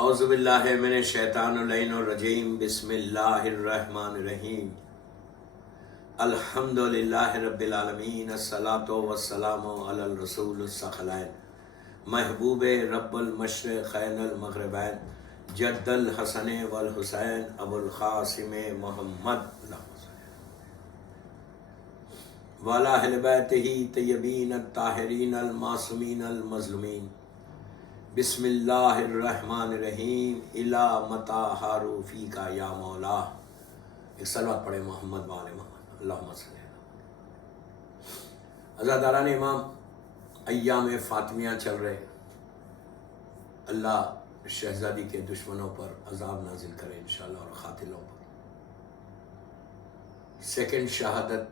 اعوذ باللہ من الشیطان اللعین الرجیم بسم اللہ الرحمن الرحیم الحمد للہ رب العالمین الصلاۃ والسلام علی الرسول الثقلین محبوب رب المشرقین المغربین جد الحسن والحسین ابو القاسم محمد وعلی اہل بیتہ طیبین الطاہرین المعصومین المظلومین بسم اللہ الرحمن الرحیم الا متا ہارو فی کا یا مولا. ایک صلوات پڑھے محمد وآل محمد اللہم صلی اللہ. عزاداران امام، ایام فاطمیہ چل رہے. اللہ شہزادی کے دشمنوں پر عذاب نازل کرے انشاءاللہ اور قاتلوں پر. سیکنڈ شہادت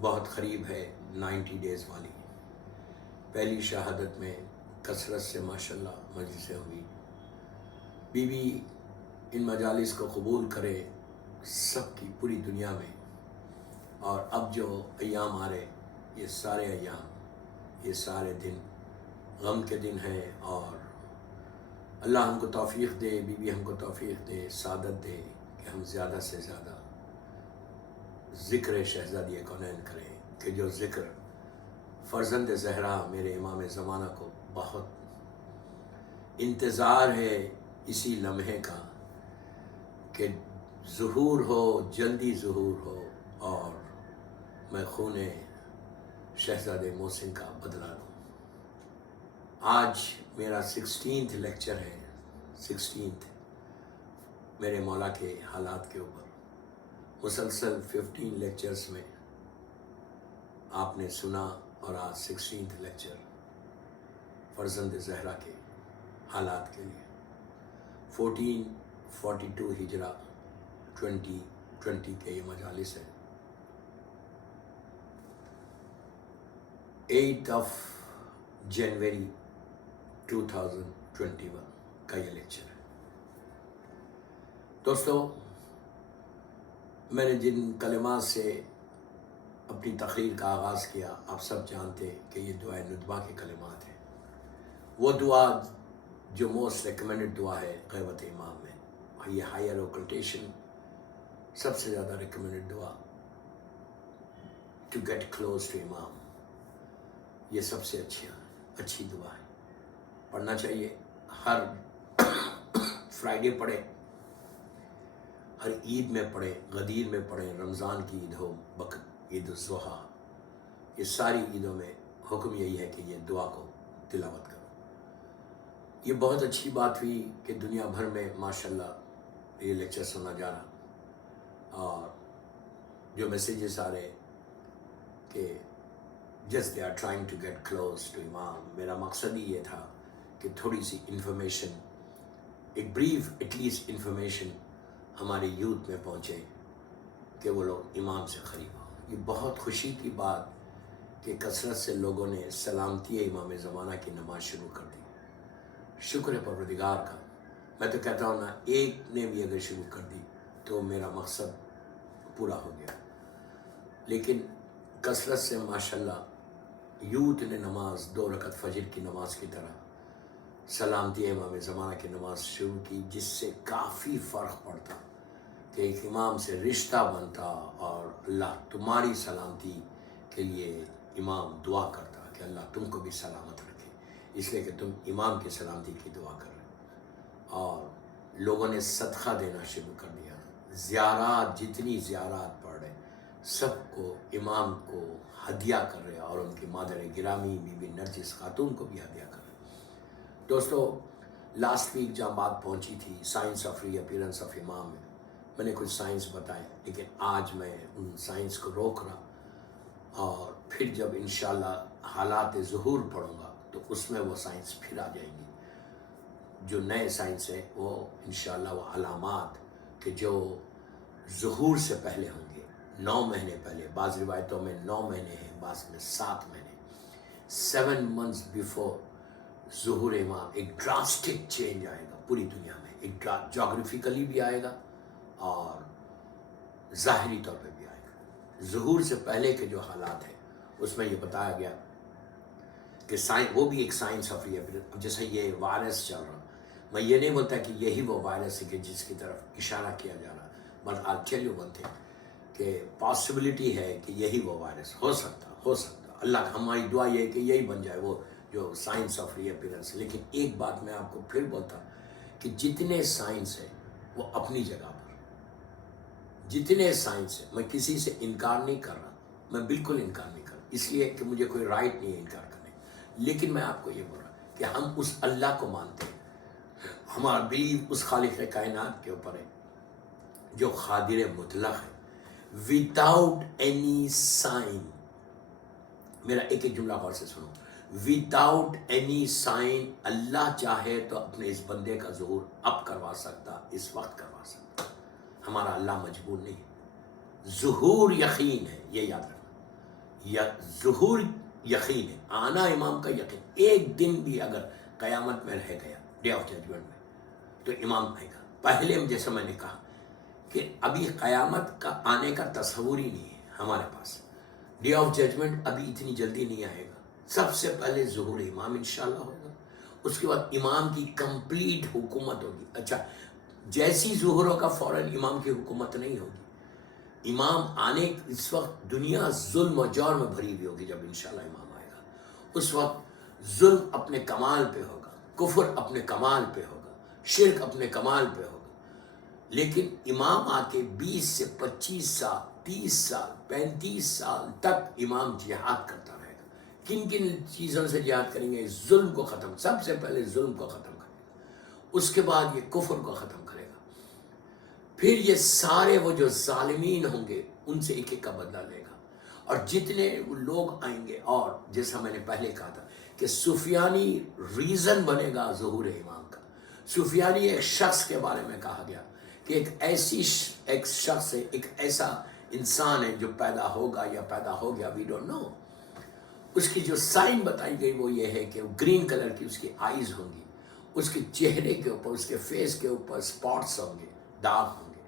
بہت قریب ہے، 90 ڈیز والی. پہلی شہادت میں کثرت سے ماشاءاللہ مجلسیں ہوئی. بی بی ان مجالس کو قبول کرے سب کی پوری دنیا میں. اور اب جو ایام آ رہے، یہ سارے ایام، یہ سارے دن غم کے دن ہیں. اور اللہ ہم کو توفیق دے، بی بی ہم کو توفیق دے، سعادت دے کہ ہم زیادہ سے زیادہ ذکر شہزادی کونین کریں. کہ جو ذکر فرزند زہرا میرے امام زمانہ کو بہت انتظار ہے اسی لمحے کا کہ ظہور ہو، جلدی ظہور ہو اور میں خون شہزادے محسن کا بدلہ لوں. آج میرا 16th لیکچر ہے. 16th میرے مولا کے حالات کے اوپر. مسلسل 15 لیکچرز میں آپ نے سنا، اور آج 16th لیکچر فرزند زہرا کے حالات کے لیے. 1442 ہجرہ 2020 کے یہ مجالس ہیں. 8 جنوری 2021 کا یہ لیکچر ہے. دوستو، میں نے جن کلمات سے اپنی تقریر کا آغاز کیا، آپ سب جانتے کہ یہ دعائے ندبہ کے کلمات ہیں. وہ دعا جو موسٹ ریکمینڈڈ دعا ہے غیبت امام میں. یہ ہائر اوکلٹیشن سب سے زیادہ ریکمینڈڈ دعا ٹو گیٹ کلوز ٹو امام. یہ سب سے اچھی دعا ہے، پڑھنا چاہیے. ہر فرائیڈے پڑھے، ہر عید میں پڑھیں، غدیر میں پڑھیں، رمضان کی عید ہو، عید الضحیٰ، یہ ساری عیدوں میں حکم یہی ہے کہ یہ دعا کو تلاوت کرو. یہ بہت اچھی بات ہوئی کہ دنیا بھر میں ماشاءاللہ یہ لیکچر سنا جا رہا. اور جو میسیجز آ رہے کہ just they are trying to get close to امام. میرا مقصد ہی یہ تھا کہ تھوڑی سی انفارمیشن، ایک بریف ایٹ لیسٹ انفارمیشن ہماری یوتھ میں پہنچے کہ وہ لوگ امام سے قریب ہوں. یہ بہت خوشی کی بات کہ کثرت سے لوگوں نے سلامتی امام زمانہ کی نماز شروع کر دی. شکر ہے پروردگار کا. میں تو کہتا ہوں نا، ایک نے بھی اگر شروع کر دی تو میرا مقصد پورا ہو گیا. لیکن کثرت سے ماشاءاللہ یوتھ نے نماز 2 رکعت فجر کی نماز کی طرح سلامتی امام زمانہ کی نماز شروع کی، جس سے کافی فرق پڑتا کہ ایک امام سے رشتہ بنتا اور اللہ تمہاری سلامتی کے لیے امام دعا کرتا کہ اللہ تم کو بھی سلامت رکھے، اس لیے کہ تم امام کی سلامتی کی دعا کر رہے. اور لوگوں نے صدقہ دینا شروع کر دیا. زیارات، جتنی زیارات پڑھ رہے، سب کو امام کو ہدیہ کر رہے، اور ان کی مادر گرامی بی بی نرجس خاتون کو بھی ہدیہ کر رہے. دوستو، لاسٹ ویک جہاں بات پہنچی تھی science of reappearance of امام میں نے کچھ سائنس بتائے، لیکن آج میں ان سائنس کو روک رہا. اور پھر جب انشاءاللہ حالات ظہور پڑھوں گا تو اس میں وہ سائنس پھر آ جائیں گی. جو نئے سائنس ہے وہ انشاءاللہ وہ علامات کہ جو ظہور سے پہلے ہوں گے، 9 مہینے پہلے. بعض روایتوں میں 9 مہینے ہیں، بعض میں 7 مہینے. 7 months بیفور ظہور امام ایک ڈراسٹک چینج آئے گا پوری دنیا میں. ایک جغرافیکلی بھی آئے گا اور ظاہری طور پہ بھی آئے گا. ظہور سے پہلے کے جو حالات ہیں اس میں یہ بتایا گیا کہ وہ بھی ایک سائنس آف ری. جیسے یہ وائرس چل رہا، میں یہ نہیں بولتا کہ یہی وہ وائرس ہے کہ جس کی طرف اشارہ کیا جا رہا، but I tell you one thing کہ پاسبلٹی ہے کہ یہی وہ وائرس ہو سکتا. اللہ کا ہماری دعا یہ ہے کہ یہی بن جائے وہ جو سائنس آف ری اپیرنس. لیکن ایک بات میں آپ کو پھر بولتا کہ جتنے سائنس ہیں وہ اپنی جگہ پر، جتنے سائنس ہیں، میں کسی سے انکار نہیں کر رہا، میں بالکل انکار نہیں کر رہا، اس لیے کہ مجھے کوئی رائٹ نہیں ہے انکار کرنے. لیکن میں آپ کو یہ بول رہا کہ ہم اس اللہ کو مانتے ہیں، ہمارا بلیو اس خالق کائنات کے اوپر ہے جو قادر مطلق ہے. وداؤٹ اینی سائن، میرا ایک جملہ غور سے سنو، وداؤٹ اینی سائن اللہ چاہے تو اپنے اس بندے کا ظہور اب کروا سکتا، اس وقت کروا سکتا. ہمارا اللہ مجبور نہیں. ظہور یقین ہے، یہ یاد رکھنا، ظہور یقین ہے، آنا امام کا یقین. ایک دن بھی اگر قیامت میں رہ گیا، ڈے آف ججمنٹ میں، تو امام آئے گا. پہلے جیسا میں نے کہا کہ ابھی قیامت کا آنے کا تصور ہی نہیں ہے ہمارے پاس. ڈے آف ججمنٹ ابھی اتنی جلدی نہیں آئے گا. سب سے پہلے ظہور امام انشاءاللہ ہوگا، اس کے بعد امام کی کمپلیٹ حکومت ہوگی. اچھا، جیسی ظہور ہوگا فوراً امام کی حکومت نہیں ہوگی. امام آنے، اس وقت دنیا ظلم و جور میں بھری ہوئی ہوگی. جب انشاءاللہ امام آئے گا اس وقت ظلم اپنے کمال پہ ہوگا، کفر اپنے کمال پہ ہوگا، شرک اپنے کمال پہ ہوگا. لیکن امام آ کے 20 سے 25 سال، 30 سال، 35 سال تک امام جہاد کرتا رہے گا. کن کن چیزوں سے جہاد کریں گے؟ ظلم کو ختم، سب سے پہلے ظلم کو ختم کرے گا، اس کے بعد یہ کفر کو ختم کرے گا، پھر یہ سارے وہ جو ظالمین ہوں گے ان سے ایک ایک کا بدلہ لے گا. اور جتنے لوگ آئیں گے، اور جیسا میں نے پہلے کہا تھا کہ سفیانی ریزن بنے گا ظہور امام کا. سفیانی ایک شخص کے بارے میں کہا گیا کہ ایک شخص ہے، ایک ایسا انسان ہے جو پیدا ہوگا یا پیدا ہو گیا، وی ڈونٹ نو. اس کی جو سائن بتائی گئی وہ یہ ہے کہ گرین کلر کی اس کی آئیز ہوں گی، اس کے چہرے کے اوپر، اس کے فیس کے اوپر سپاٹس ہوں گے، داغ ہوں گے،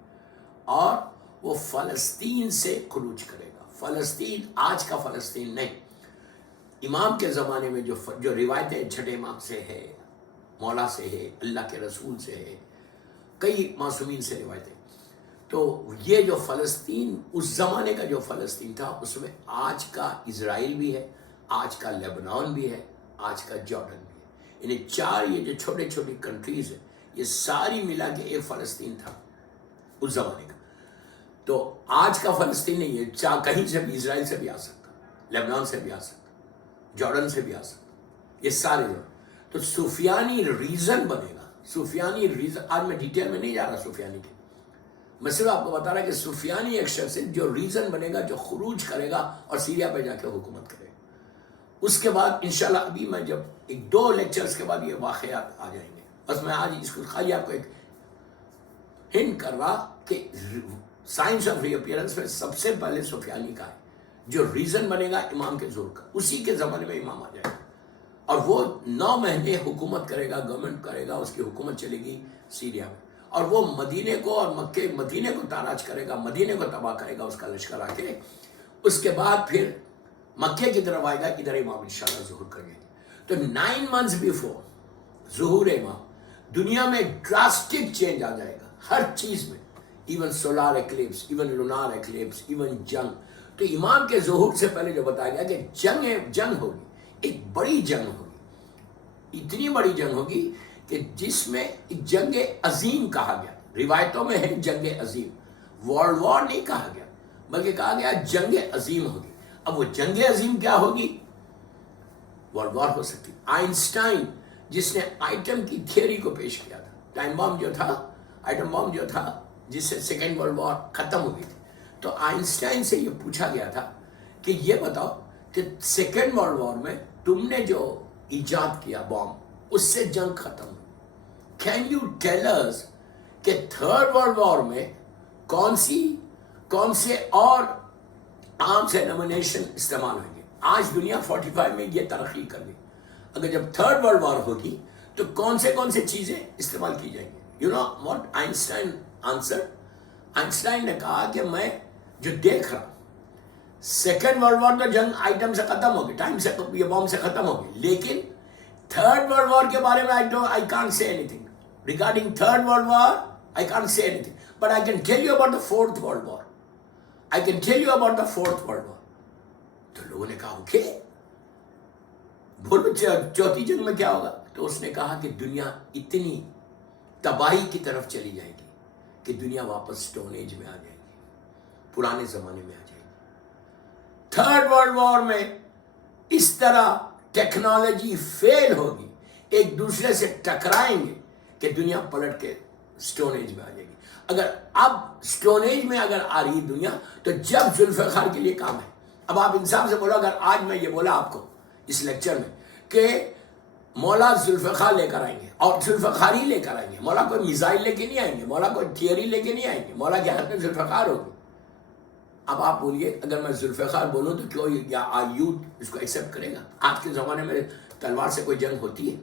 اور وہ فلسطین سے خروج کرے گا. فلسطین آج کا فلسطین نہیں. امام کے زمانے میں جو روایتیں چھٹے امام سے ہے، مولا سے ہے، اللہ کے رسول سے ہے، کئی معصومین سے روایتیں، تو یہ جو فلسطین اس زمانے کا جو فلسطین تھا اس میں آج کا اسرائیل بھی ہے، آج کا لیبنان بھی ہے، آج کا جارڈن بھی ہے. یعنی چار یہ جو چھوٹے چھوٹی کنٹریز ہیں یہ ساری ملا کے ایک فلسطین تھا اس زمانے کا. تو آج کا فلسطین نہیں ہے، کہیں سے بھی، اسرائیل سے بھی آ سکتا، لیبنان سے بھی آ سکتا، جارڈن سے بھی آ سکتا، یہ سارے. تو سفیانی ریزن بنے گا. سفیانی ریزن، آج میں ڈیٹیل میں نہیں جا رہا سفیانی کے، میں صرف آپ کو بتا رہا کہ سفیانی ایک شخص ہے جو ریزن بنے گا، جو خروج کرے گا اور سیریا پہ جا کے حکومت کرے گا. اس کے بعد انشاءاللہ ابھی میں جب ایک دو لیکچرز کے بعد یہ واقعات آ جائیں گے. بس میں آج اس کو خالی آپ کو ایک ہنٹ کر رہا کہ سائنس آف ری اپیرنس میں سب سے پہلے سفیانی کا ہے جو ریزن بنے گا امام کے ظہور کا. اسی کے زمانے میں امام آ جائے گا اور وہ 9 مہینے حکومت کرے گا، گورنمنٹ کرے گا، اس کی حکومت چلے گی سیریا میں. اور وہ مدینے کو اور مدینے کو تاراج کرے گا، مدینے کو تباہ کرے گا اس کا لشکر آ کے. اس کے بعد پھر مکے کی طرف آئے گا، ادھر امام انشاءاللہ ظہور کریں گے. تو 9 months بیفور ظہور امام دنیا میں ڈراسٹک چینج آ جائے گا ہر چیز میں، even solar eclipse, even lunar eclipse, even جنگ. تو امام کے ظہور سے پہلے جو بتایا گیا کہ جنگ ہوگی، ایک بڑی جنگ ہوگی، اتنی بڑی جنگ ہوگی کہ جس میں جنگ عظیم کہا گیا. روایتوں میں ہے جنگ عظیم، ورلڈ وار نہیں کہا گیا بلکہ کہا گیا جنگ عظیم ہوگی. اب وہ جنگ عظیم کیا ہوگی؟ ورلڈ وار ہو سکتی. آئنسٹائن جس نے آئٹم کی تھیوری کو پیش کیا تھا، ٹائم بام جو تھا، آئٹم بام جو تھا جس سے سیکنڈ ورلڈ وار ختم ہو گئی تھی، تو آئنسٹائن سے یہ پوچھا گیا تھا کہ یہ بتاؤ کہ سیکنڈ ورلڈ وار میں تم نے جو ایجاد کیا بام، اس سے جنگ ختم ہوئی. کین یو ٹیل اس کہ تھرڈ ورلڈ وار میں کون سے اور آرمز اینڈ ایمونیشن استعمال ہوں گے؟ آج دنیا 45 میں یہ ترقی کر گئی. اگر جب تھرڈ ورلڈ وار ہوگی تو کون سے چیزیں استعمال کی جائیں گی؟ You know what Einstein answer? Einstein نے کہا کہ میں جو دیکھ رہا ہوں، سیکنڈ ورلڈ وار تو جنگ آئٹم سے ختم ہوگی، ٹائم سے، یہ بام سے ختم ہوگی، لیکن تھرڈ ورلڈ وار کے بارے میں I can't say any thing. Regarding Third World War, I can't say anything. But I can tell you about the Fourth World War. I can tell you about the Fourth World War. تو لوگوں نے کہا okay بولو چوتھی جنگ میں کیا ہوگا؟ تو اس نے کہا کہ دنیا اتنی تباہی کی طرف چلی جائے گی کہ دنیا واپس سٹون ایج میں آ جائے گی، پرانے زمانے میں آ جائے گی۔ تھرڈ ورلڈ وار میں اس طرح ٹیکنالوجی فیل ہوگی، ایک دوسرے سے ٹکرائیں گے کہ دنیا پلٹ کے سٹون ایج میں آ جائے گی۔ اگر اب سٹون ایج میں اگر آ رہی دنیا تو جب ذوالفقار کے لیے کام ہے۔ اب آپ انصاف سے بولو، اگر آج میں یہ بولا آپ کو اس لیکچر میں کہ مولا ذوالفقار لے کر آئیں گے اور ذوالفقار ہی لے کر آئیں گے، مولا کوئی میزائل لے کے نہیں آئیں گے، مولا کوئی تھیوری لے کے نہیں آئیں گے، مولا کے ہاتھ میں ذوالفقار ہوگی۔ اب آپ بولیے اگر میں ذوالفقار بولوں تو کیوں یا یوتھ اس کو ایکسیپٹ کرے گا؟ آج کے زمانے میں تلوار سے کوئی جنگ ہوتی ہے؟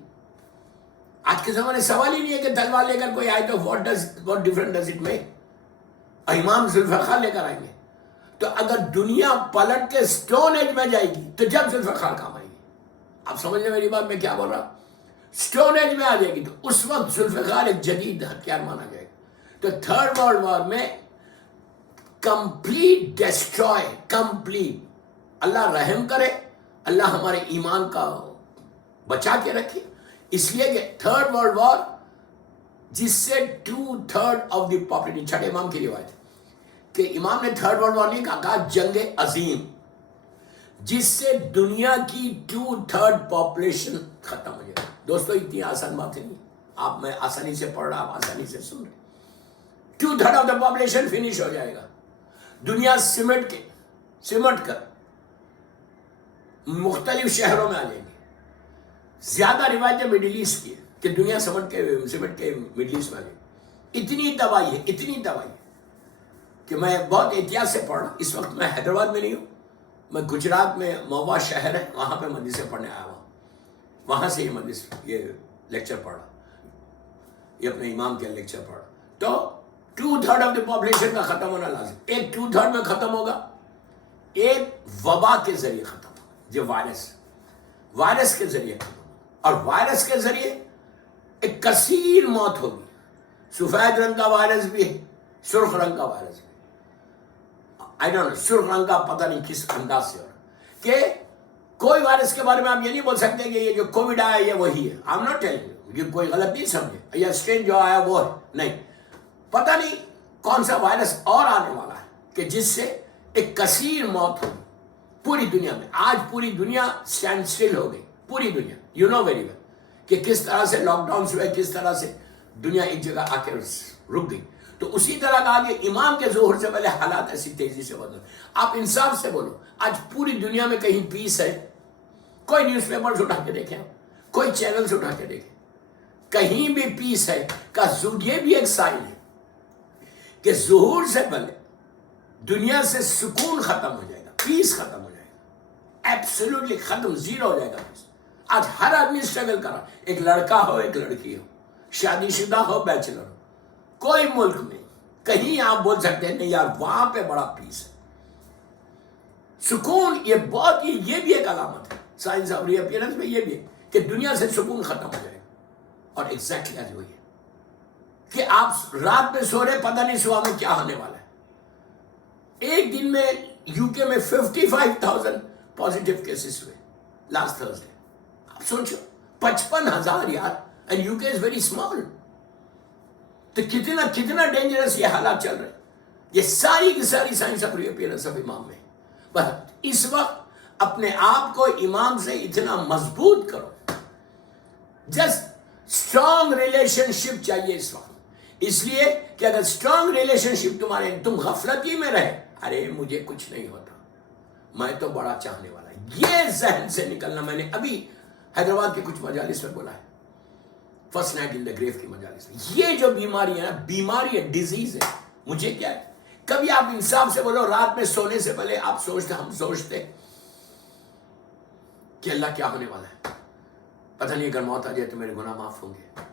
آج کے زمانے سوال ہی نہیں ہے کہ تلوار لے کر کوئی آئے تو what difference does it make؟ امام ذوالفقار لے کر آئیں گے۔ تو اگر دنیا پلٹ کے سٹون ایج میں جائے گی تو جب ذوالفقار کام آئے گی۔ آپ سمجھ لیں میری بات میں کیا بول رہا؟ سٹون ایج میں آ جائے گی تو اس وقت ذوالفقار ایک جدید ہتھیار مانا جائے گا۔ تو تھرڈ ورلڈ وار میں کمپلیٹ ڈسٹروائے، کمپلیٹ، اللہ رحم کرے، اللہ ہمارے ایمان کا بچا کے رکھے۔ اس لیے کہ تھرڈ ورلڈ وار جس سے 2/3 آف دی پاپولیشن، چھٹے امام کی روایت کہ امام نے تھرڈ ورلڈ وار نہیں کہا جنگ عظیم، جس سے دنیا کی 2/3 پاپولیشن ختم ہو جائے۔ دوستو اتنی آسان بات نہیں، آپ میں آسانی سے پڑھ رہا، آپ آسانی سے سن رہے۔ 2/3 آف دا پاپولیشن فنش ہو جائے گا۔ دنیا سمٹ کر مختلف شہروں میں آ جائیں گے۔ زیادہ روایتیں مڈل ایسٹ کی ہے کہ دنیا سمٹ کے مڈل ایسٹ میں آ جائے گی۔ اتنی تباہی ہے، اتنی تباہی ہے کہ میں بہت احتیاط سے پڑھ رہا۔ اس وقت میں حیدرآباد میں نہیں ہوں، میں گجرات میں مہوا شہر ہے، وہاں پہ مدرسے پڑھنے آیا ہوں، وہاں سے یہ لیکچر پڑھ رہا، یہ اپنے امام کے لیکچر پڑھ رہا۔ تو 2/3 آف دی پاپولیشن کا ختم ہونا لازم۔ ایک 2/3 میں ختم ہوگا، ایک وبا کے ذریعے ختم ہوگا، جو وائرس کے ذریعے ختم ہوگا، اور وائرس کے ذریعے ایک کثیر موت ہوگی۔ سفید رنگ کا وائرس بھی ہے، سرخ رنگ کا وائرس بھی، آئی ڈونٹ نو، سرخ رنگ کا پتہ نہیں کس انداز سے ہو رہا کہ کوئی وائرس کے بارے میں آپ یہ نہیں بول سکتے کہ یہ جو کووڈ آیا یہ وہی ہے۔ I'm not telling you، یہ کوئی غلط نہیں سمجھے، یا اسٹرین جو آیا وہ ہے، نہیں، پتہ نہیں کون سا وائرس اور آنے والا ہے کہ جس سے ایک کثیر موت ہوگی پوری دنیا میں۔ آج پوری دنیا اسٹینڈ اسٹل ہو گئی، پوری دنیا، یو نو ویری ویل کہ کس طرح سے لاک ڈاؤنس ہوئے، کس طرح سے دنیا ایک جگہ آ کے رک گئی۔ تو اسی طرح کہا کہ امام کے ظہور سے پہلے حالات ایسی تیزی سے بدل۔ آپ انصاف سے بولو، آج پوری دنیا میں کہیں پیس ہے؟ کوئی نیوز پیپرز اٹھا کے دیکھیں، کوئی چینلز اٹھا کے دیکھیں، کہیں بھی پیس ہے کا یہ بھی ایک سائن ہے کہ ظہور سے پہلے دنیا سے سکون ختم ہو جائے گا، پیس ختم ہو جائے گا، ایبسولوٹلی ختم، زیرو ہو جائے گا پیس۔ آج ہر آدمی اسٹرگل کر رہا، ایک لڑکا ہو، ایک لڑکی ہو، شادی شدہ ہو، بیچلر ہو، کوئی ملک میں کہیں آپ بول سکتے ہیں نہیں یار وہاں پہ بڑا پیس ہے، سکون۔ یہ بہت ہی، یہ بھی ایک علامت ہے سائنس آف ری اپیئرنس میں، یہ بھی ہے کہ دنیا سے سکون ختم ہو جائے گا۔ اور ایگزیکٹلی آج وہی ہے کہ آپ رات میں سو رہے، پتہ نہیں صبح میں کیا ہونے والا ہے۔ ایک دن میں یو کے میں 55,000 پازیٹیو کیسز ہوئے لاسٹ تھرسڈے۔ آپ سوچو 55,000 یار، اینڈ یو کے از ویری اسمال۔ تو کتنا ڈینجرس یہ حالات چل رہے ہیں۔ یہ ساری کی ساری science of reappearance of امام میں۔ بس اس وقت اپنے آپ کو امام سے اتنا مضبوط کرو، جسٹ اسٹرانگ ریلیشن شپ چاہیے اس وقت۔ اس لیے کہ اگر اسٹرانگ ریلیشن شپ تمہارے، تم غفلت ہی میں رہے، ارے مجھے کچھ نہیں ہوتا، میں تو بڑا چاہنے والا، یہ ذہن سے نکلنا۔ میں نے ابھی حیدرآباد کے کچھ مجالس میں بولا ہے، فرسٹ نائٹ ان دا گریو کی مجالس میں، یہ جو بیماری ہے نا، بیماری ہے، ڈیزیز ہے، مجھے کیا ہے؟ کبھی آپ انصاف سے بولو، رات میں سونے سے پہلے آپ سوچتے، ہم سوچتے کہ اللہ کیا ہونے والا ہے، پتہ نہیں اگر موت آ جائے تو میرے گناہ معاف ہوں گے۔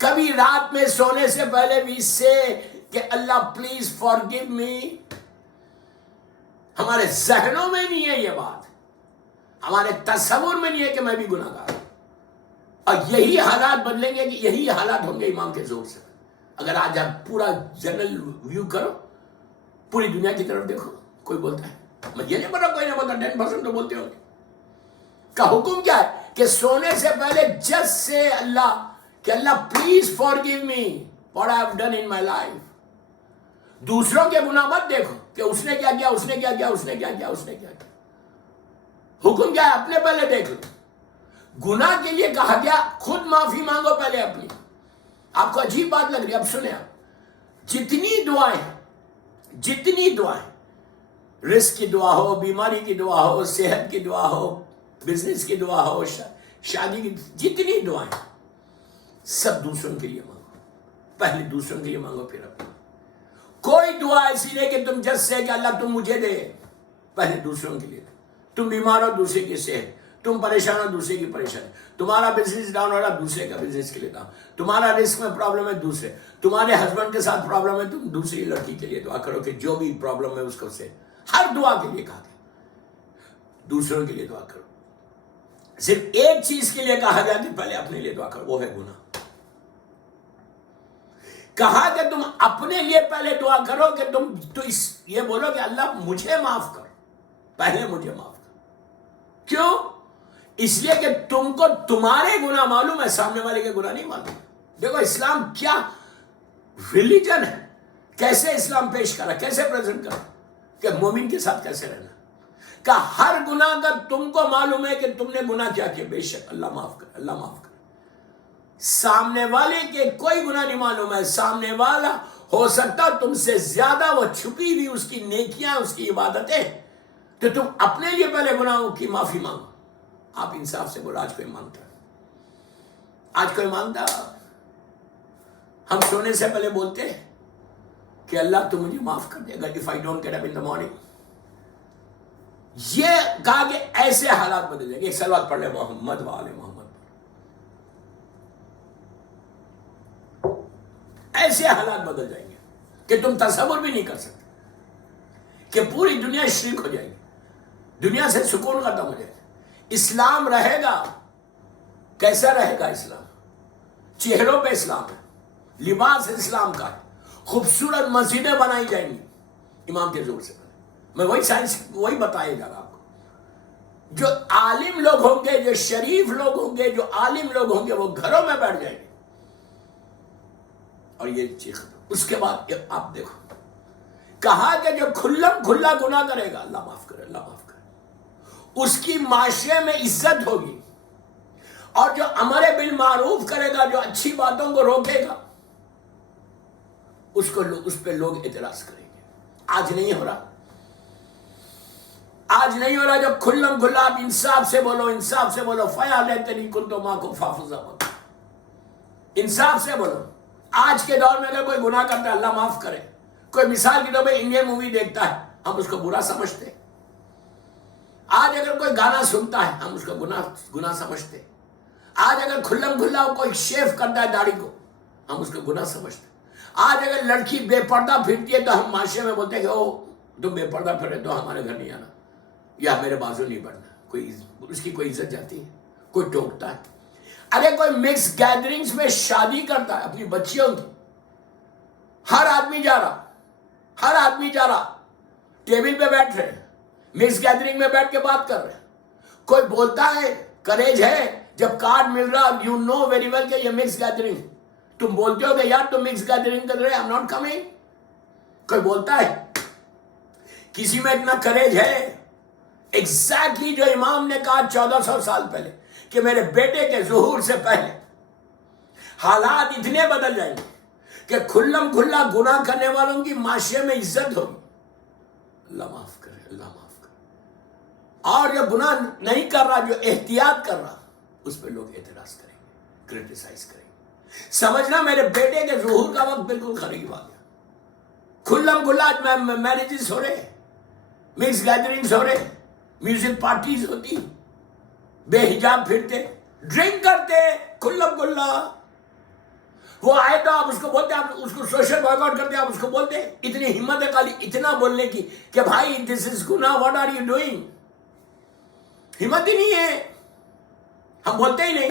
کبھی رات میں سونے سے پہلے بھی سے کہ اللہ پلیز فارگیو می۔ ہمارے ذہنوں میں نہیں ہے یہ بات، ہمارے تصور میں نہیں ہے کہ میں بھی گناہگار ہوں۔ اور یہی حالات بدلیں گے کہ یہی حالات ہوں گے امام کے زور سے. اگر آج آپ پورا جنرل ویو کرو, پوری دنیا کی طرف دیکھو, کوئی بولتا ہے, میں یہ نہیں بول رہا کوئی نہیں بولتا, 10% تو بولتے ہوں گے. کا حکم کیا ہے کہ سونے سے پہلے جس سے اللہ کہ اللہ please forgive me what I have done in my life. دوسروں کے گناہ مت دیکھو کہ اس نے کیا کیا, اس نے کیا کیا, اس نے کیا کیا, اس نے کیا کیا. حکم کیا ہے, اپنے پہلے دیکھ لو. گناہ کے لیے کہا گیا خود معافی مانگو پہلے اپنی. آپ کو عجیب بات لگ رہی ہے, اب سنیں آپ, جتنی دعائیں, رزق کی دعا ہو, بیماری کی دعا ہو, صحت کی دعا ہو, بزنس کی دعا ہو, شادی کی, جتنی دعائیں سب دوسروں کے لیے مانگو. پہلے دوسروں کے لیے مانگو پھر اپنے. کوئی دعا ایسی نہیں کہ تم جس سے کہ اللہ تم مجھے دے, پہلے دوسروں کے لیے دے. تم بیمار ہو دوسرے کی صحت, تم پریشان ہو دوسرے کی پریشانی, تمہارا بزنس ڈاؤن ہو رہا دوسرے کا بزنس کے لیے ڈاؤن, تمہارا رزق میں پرابلم ہے دوسرے, تمہارے ہسبینڈ کے ساتھ پرابلم ہے تم دوسری لڑکی کے لیے دعا کرو کہ جو بھی پرابلم ہے اس کو سے. ہر دعا کے لیے کہا گیا دوسروں کے لیے دعا کرو. صرف ایک چیز کے لیے کہا گیا کہ پہلے اپنے لیے دعا کرو, وہ ہے گناہ. کہا کہ تم اپنے لیے پہلے دعا کرو کہ تم تو یہ بولو کہ اللہ مجھے معاف کر, پہلے مجھے معاف کر. کیوں؟ اس لیے کہ تم کو تمہارے گناہ معلوم ہے, سامنے والے کے گناہ نہیں معلوم. دیکھو اسلام کیا ریلیجن ہے, کیسے اسلام پیش کرا, کیسے پریزنٹ کرا کہ مومن کے ساتھ کیسے رہنا. کہ ہر گناہ کا تم کو معلوم ہے کہ تم نے گناہ کیا کیا, بے شک اللہ معاف کر, اللہ معاف کر. سامنے والے کے کوئی گناہ نہیں معلوم ہے, سامنے والا ہو سکتا تم سے زیادہ وہ چھپی ہوئی اس کی نیکیاں, اس کی عبادتیں, تو تم اپنے لیے پہلے گناہوں کی معافی مانگو. آپ انصاف سے بولو, آج کوئی مانگتا ہے؟ آج کوئی مانگتا؟ ہم سونے سے پہلے بولتے ہیں کہ اللہ تو مجھے معاف کر دے گا if I don't get up in the morning. یہ کہا کہ ایسے حالات بدل جائیں گے. ایک سلوات پڑھ لے, محمد وآل محمد. ایسے حالات بدل جائیں گے کہ تم تصور بھی نہیں کر سکتے, کہ پوری دنیا شرک ہو جائے گی, دنیا سے سکون ختم ہو جائے گا. اسلام رہے گا. کیسا رہے گا اسلام؟ چہروں پہ اسلام ہے, لباس اسلام کا ہے, خوبصورت مسجدیں بنائی جائیں گی امام کے زور سے. میں وہی سائنس وہی بتائے گا آپ کو. جو عالم لوگ ہوں گے, جو شریف لوگ ہوں گے, جو عالم لوگ ہوں گے, وہ گھروں میں بیٹھ جائیں گے. اور یہ چیز اس کے بعد آپ دیکھو, کہا کہ جو کھلم کھلا گناہ کرے گا اللہ معاف کرے, اللہ معاف کرے, اس کی معاشرے میں عزت ہوگی. اور جو امر بالمعروف کرے گا, جو اچھی باتوں کو روکے گا, اس پہ لوگ اعتراض کریں گے. آج نہیں ہو رہا, آج نہیں ہو رہا. جو کھلم کھلا آپ انصاف سے بولو, انصاف سے بولو. فیا لیتنی کنت معکم فافزا, انصاف سے بولو. آج کے دور میں اگر کوئی گناہ کرتا ہے اللہ معاف کرے. کوئی مثال کے طور پہ انڈین مووی دیکھتا ہے, ہم اس کو برا سمجھتے. آج اگر کوئی گانا سنتا ہے ہم اس کو گناہ سمجھتے. آج اگر کھلم کھلا کوئی شیف کرتا ہے داڑھی کو, ہم اس کو گناہ سمجھتے. آج اگر لڑکی بے پردہ پھرتی ہے تو ہم معاشرے میں بولتے ہیں کہ او تم بے پردہ پھرے تو ہمارے گھر نہیں آنا, یا میرے بازو نہیں بڑھنا. کوئی اس کی کوئی عزت جاتی ہے, کوئی ٹوکتا ہے. اگر کوئی مکس گیدرنگز میں شادی کرتا ہے اپنی بچیوں کی, ہر آدمی جا رہا, ٹیبل پہ بیٹھ رہے, مکس گیدرنگ میں بیٹھ کے بات کر رہے. کوئی بولتا ہے کریج ہے, جب کارڈ مل رہا, یو نو ویری ویل کہ یہ مکس گیدرنگ, تم بولتے ہو کہ یار تم مکس گیدرنگ کر رہے, آئی ایم ناٹ کمنگ. کوئی بولتا ہے کسی میں اتنا کریج ہے. ایگزیکٹلی جو امام نے کہا 1400 سال پہلے کہ میرے بیٹے کے ظہور سے پہلے حالات اتنے بدل جائیں گے کہ کھلم کھلا گناہ کرنے والوں کی معاشرے میں عزت ہوگی. اللہ معاف کرے, اللہ معاف کرے. اور جو گناہ نہیں کر رہا, جو احتیاط کر رہا, اس پہ لوگ اعتراض کریں گے, کرٹیسائز کریں گے. سمجھنا میرے بیٹے کے ظہور کا وقت بالکل قریب آ گیا. کھلم کھلا میرجز ہو رہے, مکس گیدرنگز ہو رہے, میوزک پارٹیز ہوتی, بے حجاب پھرتے, ڈرنک کرتے کھلم کھلا. وہ آئے تو آپ اس کو بولتے, آپ اس کو سوشل بائیکاٹ کرتے, آپ اس کو بولتے. اتنی ہمت ہے خالی اتنا بولنے کی کہ بھائی دس از گناہ, واٹ آر یو ڈوئنگ. ہمت ہی نہیں ہے, ہم بولتے ہی نہیں.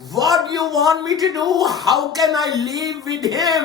What you want me to do? How can I live with him?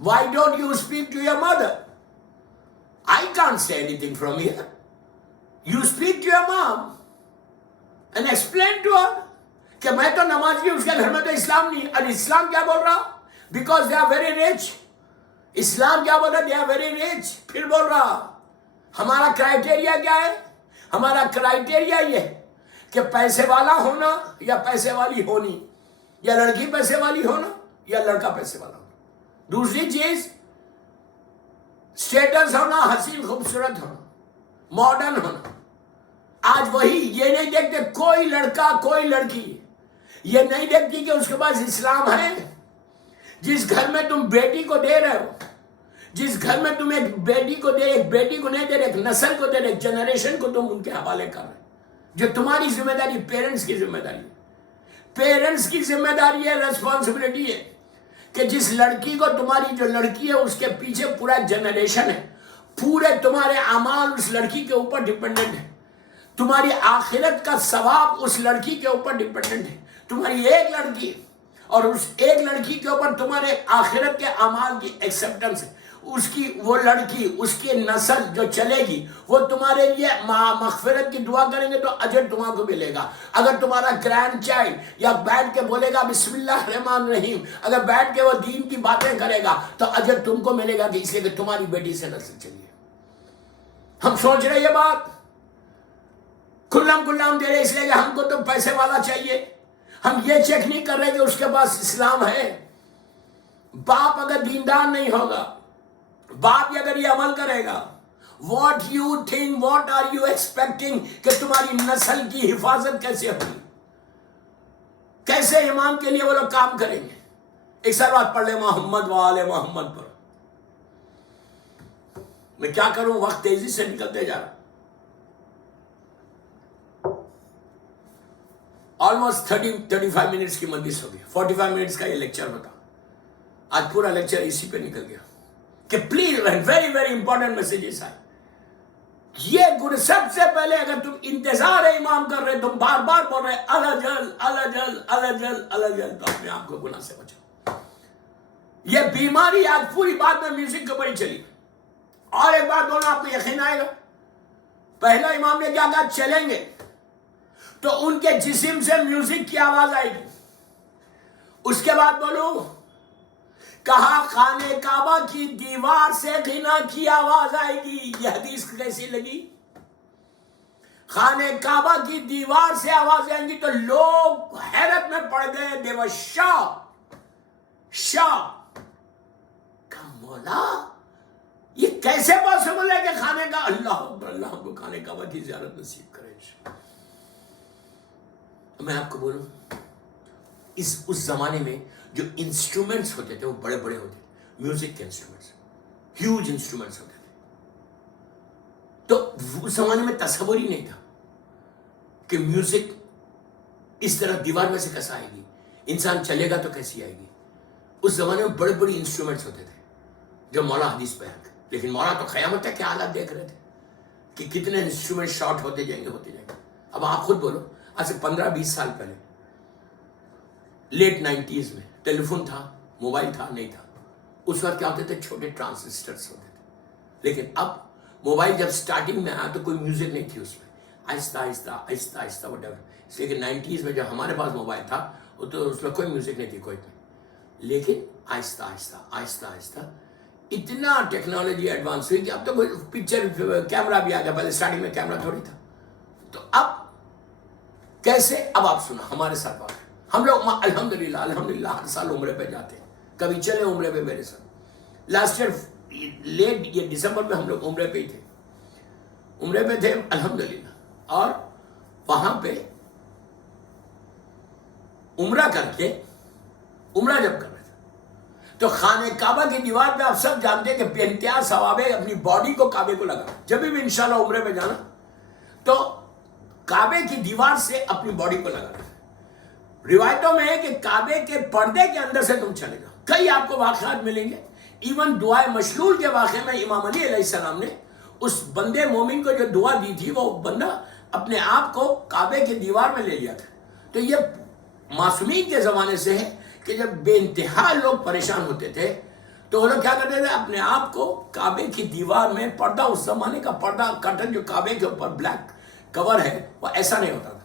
Why don't you speak to your mother? I can't say anything from here. You speak to your mom. and explain to her کہ میں تو نمازی ہوں, اس کے گھر میں تو اسلام نہیں. اور اسلام کیا بول رہا؟ Because they are very rich. اسلام کیا بول رہا؟ They are very rich. پھر بول رہا ہمارا کرائٹیریا کیا ہے؟ ہمارا کرائٹیریا یہ کہ پیسے والا ہونا یا پیسے والی ہونی, یا لڑکی پیسے والی ہونا یا لڑکا پیسے والا ہونا. دوسری چیز اسٹیٹس ہونا, حسین خوبصورت ہونا, ماڈرن ہونا. آج وہی یہ نہیں دیکھتے کوئی لڑکا کوئی لڑکی, یہ نہیں دیکھتی کہ اس کے پاس اسلام ہے. جس گھر میں تم بیٹی کو دے رہے ہو, جس گھر میں تم ایک بیٹی کو دے, ایک بیٹی کو نہیں دے رہے, ایک نسل کو دے رہے, ایک جنریشن کو تم ان کے حوالے کر رہے, جو تمہاری ذمہ داری, پیرنٹس کی ذمہ داری ہے. پیرنٹس کی ذمہ داری ہے, ریسپانسبلٹی ہے کہ جس لڑکی کو, تمہاری جو لڑکی ہے اس کے پیچھے پورا جنریشن ہے, پورے تمہارے اعمال اس لڑکی کے اوپر ڈیپینڈنٹ ہے, تمہاری آخرت کا ثواب اس لڑکی کے اوپر ڈیپینڈنٹ ہے. تمہاری ایک لڑکی اور اس ایک لڑکی کے اوپر تمہارے آخرت کے اعمال کی ایکسیپٹنس ہے. اس کی وہ لڑکی, اس کی نسل جو چلے گی وہ تمہارے لیے مغفرت کی دعا کریں گے تو اجر تمہارے کو ملے گا. اگر تمہارا گرینڈ چائلڈ یا بیٹھ کے بولے گا بسم اللہ الرحمن الرحیم, اگر بیٹھ کے وہ دین کی باتیں کرے گا تو اجر تم کو ملے گا, کہ اس لیے کہ تمہاری بیٹی سے نسل چلی ہے. ہم سوچ رہے یہ بات کھلم دے رہے اس لیے کہ ہم کو تو پیسے والا چاہیے. ہم یہ چیک نہیں کر رہے کہ اس کے پاس اسلام ہے. باپ اگر دیندار نہیں ہوگا, باپ اگر یہ عمل کرے گا, what you think, what are you expecting کہ تمہاری نسل کی حفاظت کیسے ہوگی, کیسے امام کے لیے وہ لوگ کام کریں گے. ایک سلوات پڑھ لے محمد وآل محمد پر. میں کیا کروں, وقت تیزی سے نکلتے جا رہا. آلموسٹ 35 منٹس کی مجلس ہوگی, 45 منٹس کا یہ لیکچر ہوتا. آج پورا لیکچر اسی پہ نکل گیا کہ please, very very important messages آئے. یہ گن سب سے پہلے اگر تم انتظار امام کر رہے, تم بار بار بول رہے الجل الجل الجل الجل, تو اپنے آپ کو گناہ سے بچاؤ. یہ بیماری آج پوری بات میں میوزک کے بڑی چلی. اور ایک بات بولنا, آپ کو یقین آئے گا, پہلا امام نے کیا کہا, چلیں گے تو ان کے جسم سے میوزک کی آواز آئے گی. اس کے بعد بولو, کہا خانہ کعبہ کی دیوار سے غنا کی آواز آئے گی. یہ حدیث کیسی لگی؟ خانہ کعبہ کی دیوار سے آواز آئیں گی تو لوگ حیرت میں پڑ گئے. دیو شاہ کا مولا, یہ کیسے پاسبل ہے کہ خانہ کا, اللہ ہم کو خانہ کعبہ کی زیارت نصیب کرے. میں آپ کو بولوں, اس زمانے میں جو انسٹرومنٹس ہوتے تھے وہ بڑے بڑے ہوتے تھے, میوزک کے انسٹرومنٹس, ہیوج انسٹرومنٹس ہوتے تھے. تو اس زمانے میں تصور ہی نہیں تھا کہ میوزک اس طرح دیوار میں سے کیسا آئے گی, انسان چلے گا تو کیسی آئے گی. اس زمانے میں بڑے بڑے انسٹرومنٹس ہوتے تھے جو مولا حدیث پہ ہیں. لیکن مولا تو قیامت تک کے حالات دیکھ رہے تھے کہ کتنے انسٹرومنٹ شارٹ ہوتے جائیں گے. اب آپ خود بولو, آج سے 15-20 سال پہلے, لیٹ 90s میں ٹیلی فون تھا, موبائل تھا نہیں تھا. اس وقت کیا ہوتے تھے, چھوٹے ٹرانزسٹرز ہوتے تھے. لیکن اب موبائل جب سٹارٹنگ میں آیا تو کوئی میوزک نہیں تھی اس میں, آہستہ آہستہ آہستہ آہستہ وٹ ایور. اس لیے کہ 90s میں جب ہمارے پاس موبائل تھا تو اس میں کوئی میوزک نہیں تھی کوئی. لیکن آہستہ آہستہ آہستہ آہستہ اتنا ٹیکنالوجی ایڈوانس ہوئی کہ اب تو کوئی پکچر کیمرہ بھی آ گیا. پہلے سٹارٹنگ میں کیمرہ تھوڑی تھا. تو اب کیسے, اب آپ سنا ہمارے ساتھ بات. ہم لوگ الحمدللہ ہر سال عمرے پہ جاتے ہیں. کبھی چلے عمرے پہ میرے ساتھ. لاسٹ ایئر لیٹ یہ دسمبر میں ہم لوگ عمرے پہ ہی تھے, عمرے پہ تھے الحمدللہ. اور وہاں پہ عمرہ کر کے, عمرہ جب کر رہے تھے تو خانہ کعبہ کی دیوار پہ آپ سب جانتے ہیں کہ بے انتہا ثواب ہے اپنی باڈی کو کعبے کو لگا. جب بھی انشاءاللہ عمرے پہ جانا تو کعبے کی دیوار سے اپنی باڈی کو لگا. روایتوں میں ہے کہ کعبے کے پردے کے اندر سے تم چلے گا. کئی آپ کو واقعات ملیں گے. ایون دعائے مشلول کے واقعے میں امام علی علیہ السلام نے اس بندے مومن کو جو دعا دی تھی, وہ بندہ اپنے آپ کو کعبے کی دیوار میں لے لیا تھا. تو یہ معصومین کے زمانے سے ہے کہ جب بے انتہا لوگ پریشان ہوتے تھے تو وہ لوگ کیا کرتے تھے, اپنے آپ کو کعبے کی دیوار میں, پردہ اس زمانے کا پردہ کرٹن جو کعبے کے اوپر بلیک کور ہے وہ ایسا نہیں ہوتا تھا,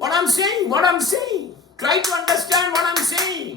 what I'm saying, try to understand what I'm saying।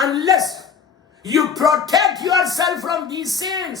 unless you protect yourself from these sins,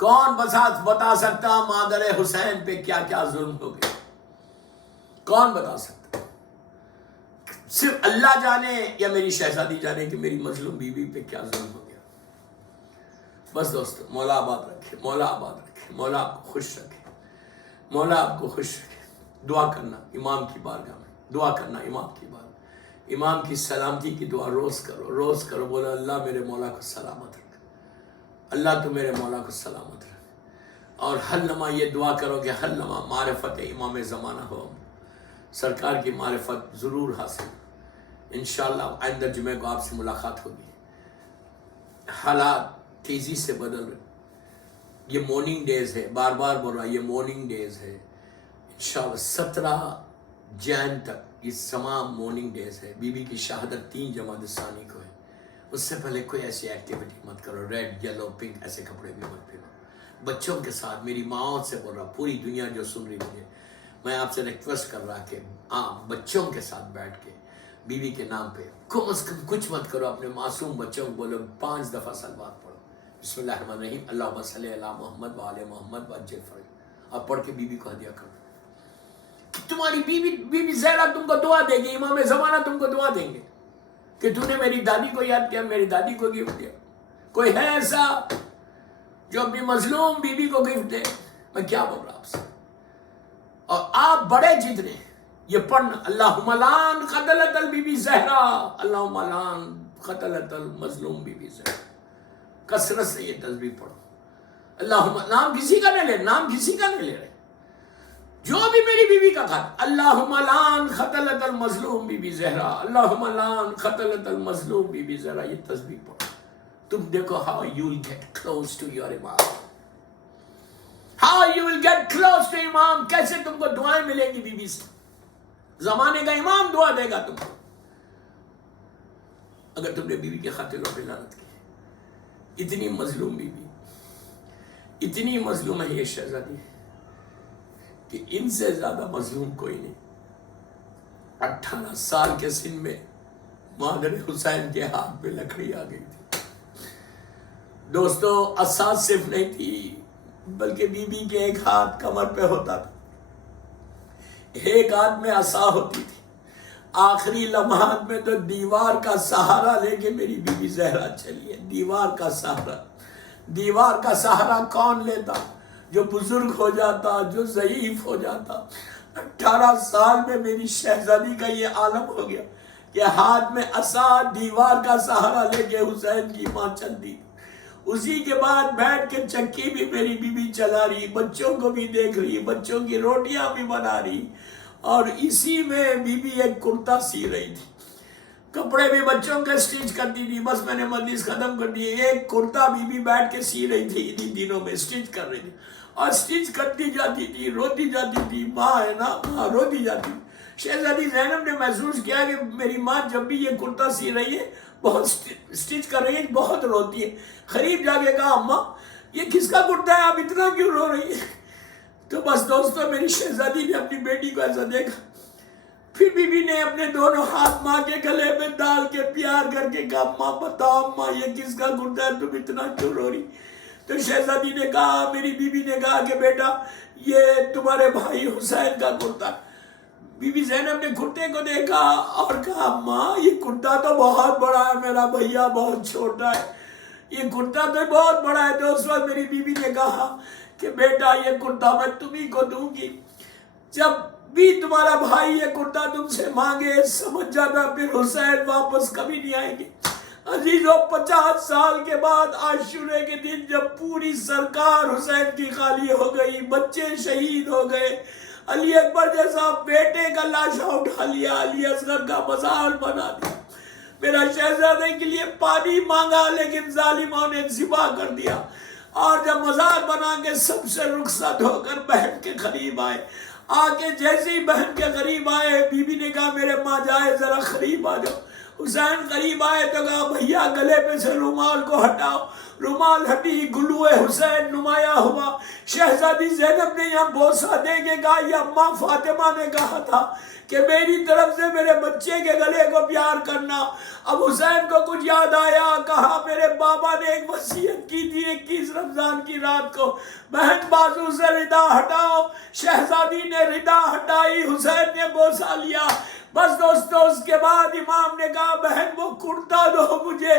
کون بتا سکتا مادر حسین پہ کیا کیا ظلم ہو گیا؟ کون بتا سکتا؟ صرف اللہ جانے یا میری شہزادی جانے کہ میری مظلوم بیوی پہ کیا ظلم ہو گیا۔ بس دوستو، مولا آباد رکھے، مولا آباد رکھے، مولا آپ کو خوش رکھے، مولا آپ کو خوش رکھے۔ دعا کرنا امام کی بارگاہ میں، دعا کرنا امام کی بارگاہ، امام کی سلامتی کی دعا روز کرو، روز کرو۔ بولو اللہ میرے مولا کو سلامت رکھ، اللہ تو میرے مولا کو سلامت رکھ۔ اور حل نما یہ دعا کرو کہ حل نما معرفت امام زمانہ ہو، سرکار کی معرفت ضرور حاصل۔ انشاءاللہ آئندہ جمعہ کو آپ سے ملاقات ہوگی۔ حالات تیزی سے بدل رہے، یہ مارننگ ڈیز ہے، بار بار بول رہا یہ مارننگ ڈیز ہے۔ انشاءاللہ 17 جین تک یہ تمام مارننگ ڈیز ہے۔ بی بی کی شہادت 3 جمادی الثانی کو ہے۔ اس سے پہلے کوئی ایسی ایکٹیویٹی مت کرو، ریڈ یلو پنک ایسے کپڑے بھی مت پہنو۔ بچوں کے ساتھ میری ماؤں سے بول رہا، پوری دنیا جو سن رہی مجھے، میں آپ سے ریکویسٹ کر رہا کہ بچوں کے ساتھ بیٹھ کے بیوی کے نام پہ کم از کم کچھ مت کرو، اپنے معصوم بچوں کو بولو 5 دفعہ صلوات پڑھو، بسم اللہ الرحمن الرحیم، اللہم صلی علی محمد وعلی محمد وعجل فرج، آپ پڑھ کے بیوی کو ہدیہ کرو۔ تمہاری بیوی زہرا تم کو دعا دے گی، امام زمانہ تم کو دعا دیں گے کہ تو نے میری دادی کو یاد کیا، میری دادی کو گفٹ دیا۔ کوئی ہے ایسا جو اپنی مظلوم بیوی کو گفٹ دے؟ میں کیا بول رہا آپ سے؟ اور آپ بڑے جتنے یہ پڑھنا، اللہم لعن قتلت البی بی زہرا، اللہم لعن قتلت المظلوم بی بی زہرا، کثرت سے یہ تسبیح پڑھو۔ اللہم، نام کسی کا نہیں لے، نام کسی کا نہیں لے رہے، جو بھی میری بیوی کا قتل، اللہم لعن قتلت المظلوم بی بی زہرا، اللہم لعن قتلت المظلوم بی بی زہرا، یہ تسبیح پڑھو۔ تم دیکھو how you will get close to your امام، how you will get close to امام، کیسے تم کو دعائیں ملیں گی بیوی سے۔ زمانے کا امام دعا دے گا تم کو اگر تم نے بیوی کے قاتلوں پہ لعنت کی۔ اتنی مظلوم بیوی، اتنی مظلوم ہے یہ شہزادی کہ ان سے زیادہ مظلوم کوئی نہیں۔ 18 سال کے سن میں مادر حسین کے ہاتھ پہ لکڑی آ گئی تھی۔ دوستو اساس صرف نہیں تھی بلکہ بیوی کے ایک ہاتھ کمر پہ ہوتا تھا، ایک ہاتھ میں عصا ہوتی تھی۔ آخری لمحات میں تو دیوار کا سہارا لے کے میری بیوی زہرا چلی ہے۔ دیوار کا سہارا، دیوار کا سہارا کون لیتا؟ جو بزرگ ہو جاتا، جو ضعیف ہو جاتا۔ 18 سال میں میری شہزادی کا یہ عالم ہو گیا کہ ہاتھ میں عصا، دیوار کا سہارا لے کے حسین کی ماں چلتی تھی۔ اسی کے بعد بیٹھ کے چکی بھی میری بیوی چلا رہی، بچوں کو بھی دیکھ رہی، بچوں کی روٹیاں بھی بنا رہی، اور اسی میں بیوی ایک کرتا سی رہی تھی، کپڑے بھی بچوں کے سٹیچ کرتی تھی۔ بس میں نے مجلس ختم کر دی، ایک کرتا بیوی بیٹھ کے سی رہی تھی، ان دنوں میں سٹیچ کر رہی تھی، اور سٹیچ کرتی جاتی تھی، روتی جاتی تھی۔ ماں ہے نا، ماں روتی جاتی تھی۔ شہزادی زینب نے محسوس کیا کہ میری ماں جب بھی یہ کرتا سی رہی ہے، بہت سٹیچ کر رہی ہے، بہت روتی ہے۔ قریب جا کے کہا اماں یہ کس کا کرتا ہے، آپ اتنا کیوں رو رہی ہے؟ تو بس دوستو میری شہزادی نے اپنی بیٹی کو ایسا دیکھا، پھر بیوی نے اپنے دونوں ہاتھ ماں کے گلے میں ڈال کے پیار کر کے کہا ماں بتاؤ ماں یہ کس کا کرتا ہے، تم اتنا کیوں رو رہی؟ تو شہزادی نے کہا، میری بیوی نے کہا کہ بیٹا یہ تمہارے بھائی حسین کا کرتا ہے۔ بی بی زینب نے کرتے کو دیکھا اور کہا ماں یہ کرتا تو بہت بڑا ہے، میرا بھیا بہت چھوٹا ہے، یہ کرتا تو بہت بڑا ہے۔ تو اس وقت میری بیوی نے کہا کہ بیٹا یہ کرتا میں تمہیں کو دوں گی، جب بھی تمہارا بھائی یہ کرتا تم سے مانگے سمجھ جانا پھر حسین واپس کبھی نہیں آئیں گے۔ عزیزو 50 سال کے بعد عاشورے کے دن جب پوری سرکار حسین کی خالی ہو گئی، بچے شہید ہو گئے، علی اکبر جیسا بیٹے کا لاشا اٹھا لیا، علی اصغر کا مزار بنا دیا، میرا شہزادے کے لیے پانی مانگا لیکن ظالموں نے ذبح کر دیا، اور جب مزار بنا کے سب سے رخصت ہو کر بہن کے قریب آئے، آ کے جیسے ہی بہن کے قریب آئے، بی بی نے کہا میرے ماں جائے ذرا قریب آ جاؤ، حسین قریب آئے تو کہا بھیا گلے پہ سے رومال کو ہٹاؤ، رومال ہٹی، گلوئے حسین نمایاں ہوا۔ شہزادی زینب نے یہاں بوسہ دے کے کہا یہ اماں فاطمہ نے کہا تھا کہ میری طرف سے میرے بچے کے گلے کو پیار کرنا۔ اب حسین کو کچھ یاد آیا، کہا میرے بابا نے ایک وصیت کی تھی 21 رمضان کی رات کو، بہن بازو سے ردا ہٹاؤ۔ شہزادی نے ردا ہٹائی، حسین نے بوسہ لیا۔ بس دوستو اس کے بعد امام نے کہا بہن وہ کرتا دو مجھے۔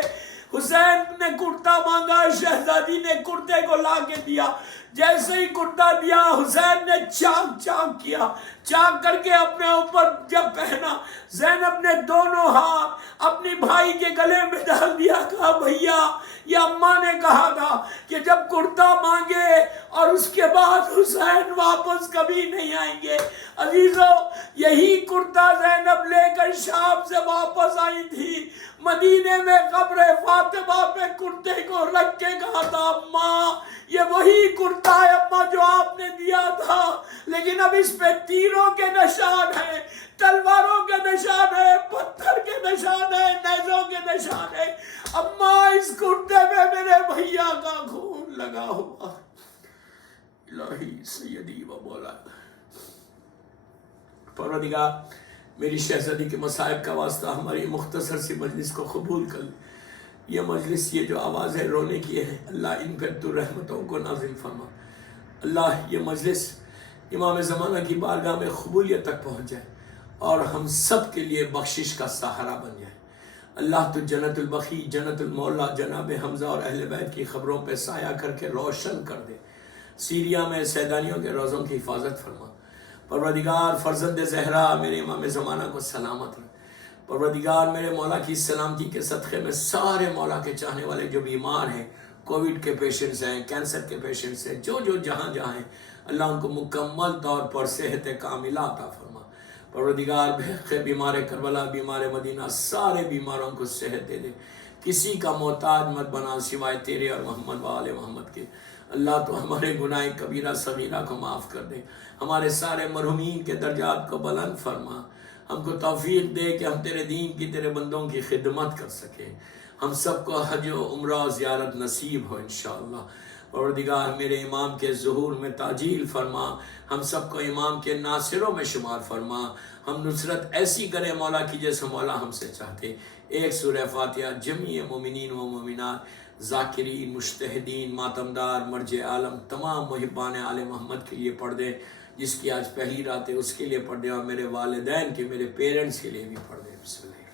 حسین نے کرتا مانگا، شہزادی نے کرتے کو لا کے دیا۔ جیسے ہی کرتا دیا حسین نے چاک چاک کیا، چاک کر کے اپنے اوپر جب پہنا، زینب نے دونوں ہاتھ اپنی بھائی کے گلے میں ڈال دیا، کہا بھیا یہ اماں نے کہا تھا کہ جب کرتا مانگے اور اس کے بعد حسین واپس کبھی نہیں آئیں گے۔ عزیزو یہی کرتا زینب لے کر شام سے واپس آئی تھی، مدینے میں قبر فاطمہ پہ کرتے کو رکھ کے کہا تھا اماں یہ وہی کرتا ہے اماں جو آپ نے دیا تھا، لیکن اب اس پہ تیروں کے نشان ہیں، تلواروں کے نشان ہیں، پتھر کے نشان ہیں، نیزوں کے نشان ہیں۔ اماں اس کرتے میں میرے بھیا کا خون لگا ہوا۔ الہی سیدی و مولا، پروردگار میری شہزادی کے مصائب کا واسطہ ہماری مختصر سی مجلس کو قبول کر لے۔ یہ مجلس، یہ جو آوازیں رونے کی ہے، اللہ ان پر تو رحمتوں کو نازل فرما۔ اللہ یہ مجلس امام زمانہ کی بارگاہ میں قبولیت تک پہنچ جائے اور ہم سب کے لیے بخشش کا سہارا بن جائے۔ اللہ تو جنت البقیع، جنت المولا جناب حمزہ اور اہل بیت کی خبروں پہ سایہ کر کے روشن کر دے۔ سیریا میں سیدانیوں کے روزوں کی حفاظت فرما۔ پروردگار فرزند زہرا میرے امام زمانہ کو سلامت رکھ۔ پروردگار میرے مولا کی سلامتی کے صدقے میں سارے مولا کے چاہنے والے جو بیمار ہیں، کووڈ کے پیشنٹس ہیں، کینسر کے پیشنٹس ہیں، جو جہاں ہیں، اللہ ان کو مکمل طور پر صحت کاملہ عطا فرما۔ پروردگار بیمار کربلا، بیمار مدینہ، سارے بیماروں کو صحت دے دے، کسی کا محتاج مت بنا سوائے تیرے اور محمد و آل محمد کے۔ اللہ تو ہمارے گناہ کبیرہ صغیرہ کو معاف کر دے، ہمارے سارے مرحومین کے درجات کو بلند فرما، ہم کو توفیق دے کہ ہم تیرے دین کی، تیرے بندوں کی خدمت کر سکیں، ہم سب کو حج و عمرہ و زیارت نصیب ہو انشاءاللہ۔ پروردگار میرے امام کے ظہور میں تعجیل فرما، ہم سب کو امام کے ناصروں میں شمار فرما، ہم نصرت ایسی کرے مولا کی جیسے مولا ہم سے چاہتے۔ ایک سورہ فاتحہ جمیع مومنین و مومنات، ذاکرین، مجتہدین، ماتمدار، مرج عالم، تمام محبان آل محمد کے لیے پڑھ دیں۔ جس کی آج پہلی رات ہے اس کے لیے پڑھ دیں، اور میرے والدین کے، میرے پیرنٹس کے لیے بھی پڑھ دیں۔ بسم اللہ۔